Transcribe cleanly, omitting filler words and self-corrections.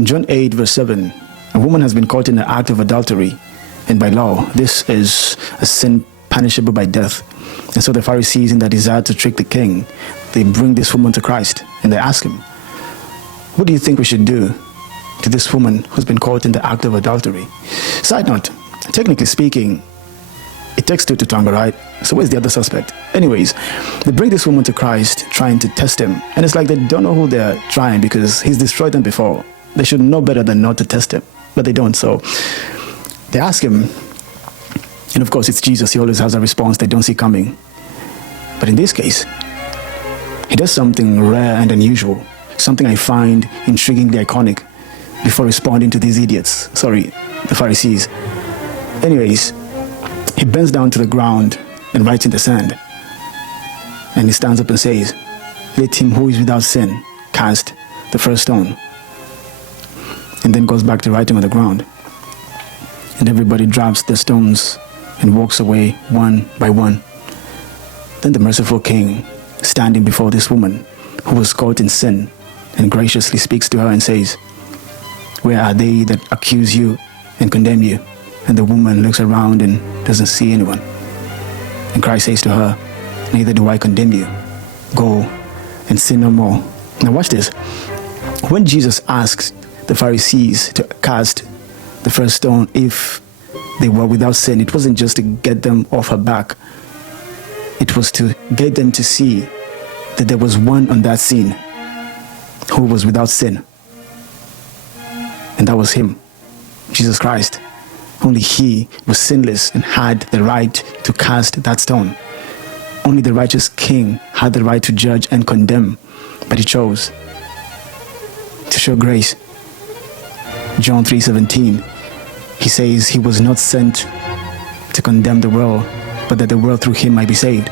In John 8 verse 7, a woman has been caught in the act of adultery, and by law, this is a sin punishable by death. And so the Pharisees, in their desire to trick the king, they bring this woman to Christ, and they ask him, what do you think we should do to this woman who's been caught in the act of adultery? Side note, technically speaking, it takes two to tango, right? So where's the other suspect? Anyways, they bring this woman to Christ, trying to test him. And it's like they don't know who they're trying, because he's destroyed them before. They should know better than not to test him, but they don't. So they ask him, and of course it's Jesus. He always has a response they don't see coming. But in this case, he does something rare and unusual, something I find intriguingly iconic, before responding to these idiots. Sorry, the Pharisees. Anyways, he bends down to the ground and writes in the sand. And he stands up and says, let him who is without sin cast the first stone. And then goes back to writing on the ground. And everybody drops their stones and walks away one by one. Then the merciful king, standing before this woman who was caught in sin, and graciously speaks to her and says, where are they that accuse you and condemn you? And the woman looks around and doesn't see anyone. And Christ says to her, neither do I condemn you. Go and sin no more. Now watch this. When Jesus asked the Pharisees to cast the first stone if they were without sin, it wasn't just to get them off her back. It was to get them to see that there was one on that scene who was without sin. And that was him, Jesus Christ. Only he was sinless and had the right to cast that stone. Only the righteous king had the right to judge and condemn, but he chose to show grace. John 3:17, he says he was not sent to condemn the world, but that the world through him might be saved.